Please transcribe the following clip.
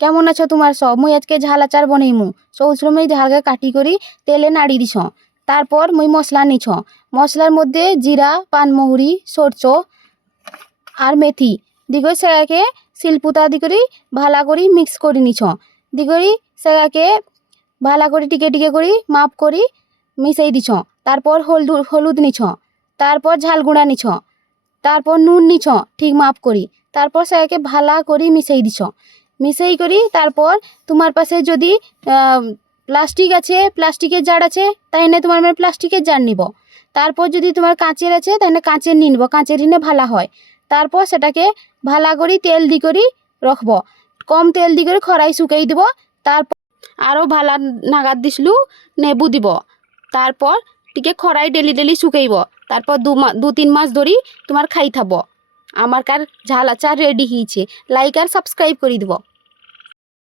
কেমন আছো তোমার সব? মুই আজকে ঝাল আচার বনাইমু। সৌশ্রমে ঝালকে কাটি করি তেলে নাড়ি দিছ। তারপর মুই মশলা নিছ। মশলার মধ্যে জিরা, পানমহুরি, সরষ আর মেথি দিগই সেগাকে শিলপুতা দি করি ভালা করি মিক্স করে নিছ। দি করি সেগাকে ভালা করে টিকে টিকে করি মাপ করি মিশাই দিছ। তারপর হলুদ নিছ। তারপর ঝাল গুঁড়া নিছ। তারপর নুন নিছ ঠিক মাপ করি। তারপর সেটাকে ভালা করি মিশাই দিছ। মিশাই করি তারপর তোমার পাশে যদি প্লাস্টিক আছে, প্লাস্টিকের জার আছে, তাহলে তোমার মানে প্লাস্টিকের জার নিব। তারপর যদি তোমার কাঁচের আছে তাহলে কাঁচের নিয়ে নিব, কাঁচের নিলে ভালা হয়। তারপর সেটাকে ভালা করি তেল দি করি রাখবো। কম তেল দি করে খড়াই শুকাই দিব। তারপর আরও ভালা নাগাদ দিসলু নেবু দিব। তারপর টিকে খড়াই ডেলি ডেলি শুকাইব। তারপর 2-3 মাস ধরি তোমার খাই থাকব। আমার কার ঝাল আচার রেডি হয়েছে। লাইক আর সাবস্ক্রাইব করে দিব।